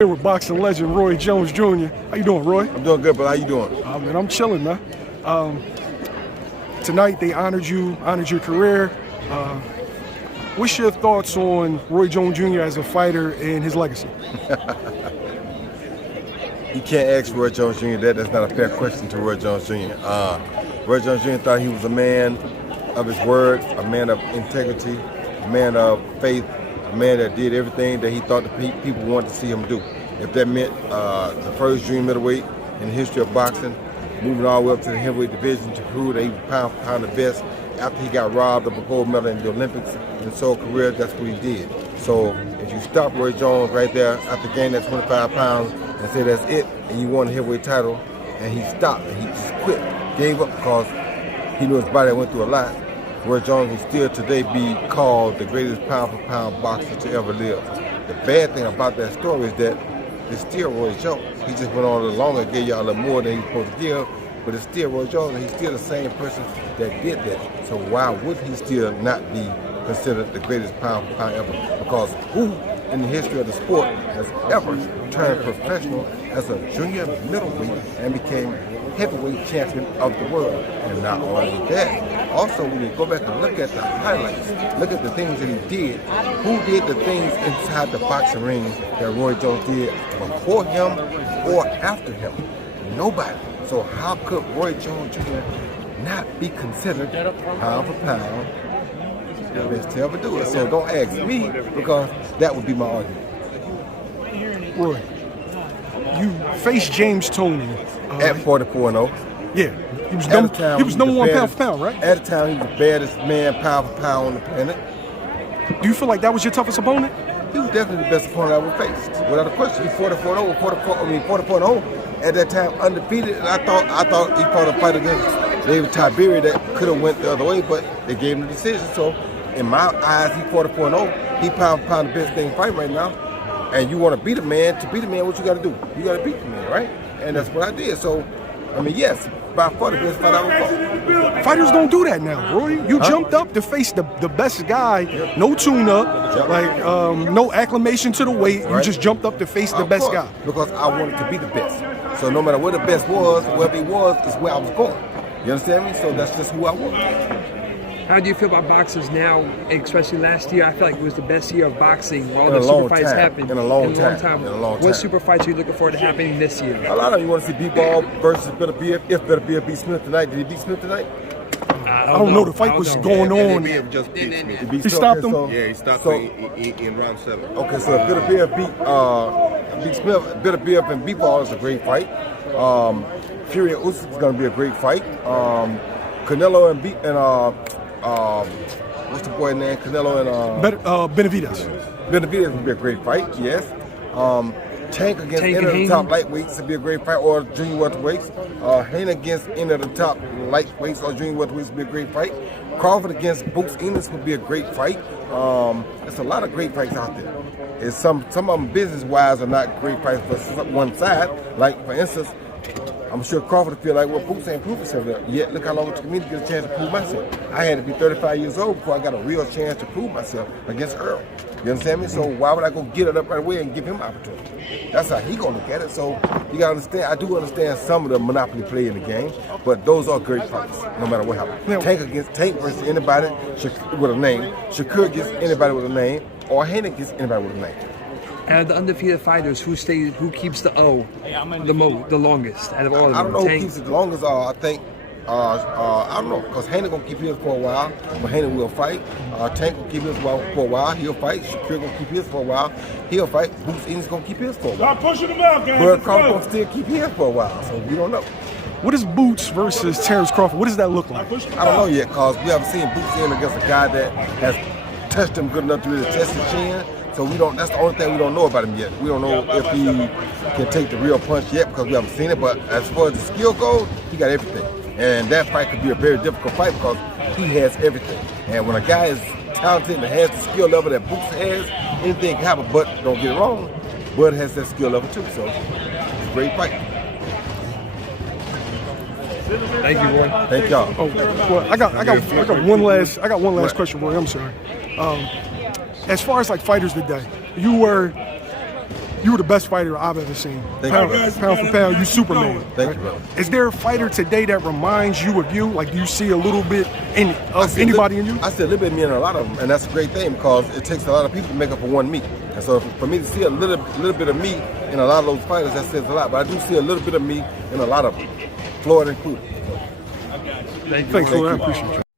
Here with boxing legend Roy Jones Jr. How you doing, Roy? I'm doing good, but how you doing? Man, I'm chilling, man. Tonight they honored your career. What's your thoughts on Roy Jones Jr. as a fighter and his legacy? You can't ask Roy Jones Jr. that. That's not a fair question to Roy Jones Jr. Roy Jones Jr. thought he was a man of his word, a man of integrity, a man of faith, a man that did everything that he thought the people wanted to see him do. If that meant the first junior middleweight in the history of boxing, moving all the way up to the heavyweight division to prove that he was pound for pound the best. After he got robbed of a gold medal in the Olympics in his whole career, that's what he did. So if you stop Roy Jones right there after gaining that 25 pounds and say that's it, and you won the heavyweight title, and he stopped and he just quit, gave up because he knew his body went through a lot, Roy Jones will still today be called the greatest pound for pound boxer to ever live. The bad thing about that story is that it's still Roy Jones. He just went on a little longer, gave y'all a little more than he was supposed to give, but it's still Roy Jones, and he's still the same person that did that. So why would he still not be considered the greatest pound for pound ever? Because who in the history of the sport has ever turned professional as a junior middleweight and became heavyweight champion of the world? And not only that, also when you go back and look at the highlights, look at the things that he did, who did the things inside the boxing ring that Roy Jones did before him or after him? Nobody. So how could Roy Jones Jr. not be considered pound for pound the best to ever do it? So don't ask me, because that would be my argument. Roy, you faced James Toney At 44-0. Yeah, he was number one pound for pound, right? At the time, he was the baddest man pound for pound on the planet. Do you feel like that was your toughest opponent? He was definitely the best opponent I ever faced, without a question. He's 44-0, at that time undefeated, and I thought he fought a fight against David Tiberi that could have went the other way, but they gave him the decision. So in my eyes, he's 44-0. He pound for pound the best thing fight right now. And you want to beat a man, what you got to do? You got to beat the man, right? And that's what I did. So, I mean, yes, by far the best fight I ever fought. Fighters don't do that now, Roy. You jumped up to face the best guy, no tune-up, no acclimation to the weight. Right. You just jumped up to face the best guy. Because I wanted to be the best. So no matter where the best was, wherever he was, is where I was going. You understand me? So that's just who I was. How do you feel about boxers now, especially last year? I feel like it was the best year of boxing. All the super fights happened. In a long time. What super fights are you looking forward to happening this year? A lot of you want to see Bivol versus Beterbiev. If Beterbiev beat Smith tonight, did he beat Smith tonight? I don't know. The fight was going on. Beterbiev just beat Smith. He stopped him? Yeah, he stopped him in round 7. Okay, so if Beterbiev beat Smith, Beterbiev and Bivol is a great fight. Fury and Usyk is going to be a great fight. Canelo and what's the boy name? Canelo and Benavidez. Benavidez would be a great fight, yes. Tank against any of the top lightweights would be a great fight, or junior welterweights. Haney against any of the top lightweights or junior welterweights would be a great fight. Crawford against Ennis would be a great fight. There's a lot of great fights out there. And some of them business-wise are not great fights for one side. Like, for instance, I'm sure Crawford feel like, well, Boots ain't proved himself yet. Look how long it took me to get a chance to prove myself. I had to be 35 years old before I got a real chance to prove myself against Earl. You understand me? So why would I go get it up right away and give him opportunity? That's how he gonna look at it. So you gotta understand, I do understand some of the monopoly play in the game, but those are great fights, no matter what happens. Tank versus anybody with a name. Shakur against anybody with a name, or Haney against anybody with a name. Out of the undefeated fighters, who keeps the O the longest out of all of them? I don't know who keeps it the longest. I think I don't know, because Haney gonna keep his for a while, but Haney will fight. Tank will keep his for a while, he'll fight. Shakur gonna keep his for a while, he'll fight. Boots Ennis gonna keep his for a while. Stop pushing him out, guys. But Crawford gonna still keep his for a while, so we don't know. What is Boots versus Terence Crawford? What does that look like? I don't know yet, because we haven't seen Boots in against a guy that has touched him good enough to really test his chin. So we don't. That's the only thing we don't know about him yet. We don't know if he can take the real punch yet, because we haven't seen it. But as far as the skill goes, he got everything. And that fight could be a very difficult fight because he has everything. And when a guy is talented and has the skill level that Boots has, anything can happen. But don't get it wrong, Bud has that skill level too. So it's a great fight. Thank you, Roy. Thank y'all. Oh, well, I got one last question, Roy. I'm sorry. As far as like fighters today, you were you were the best fighter I've ever seen. Thank Pound, you, brother. pound for pound, you Superman. Thank you, brother. Is there a fighter today that reminds you of you? Like, do you see a little bit of anybody in you? I see a little bit of me in a lot of them, and that's a great thing because it takes a lot of people to make up for one me. And so for me to see a little bit of me in a lot of those fighters, that says a lot. But I do see a little bit of me in a lot of them, Floyd included. Thanks, Floyd. I appreciate you.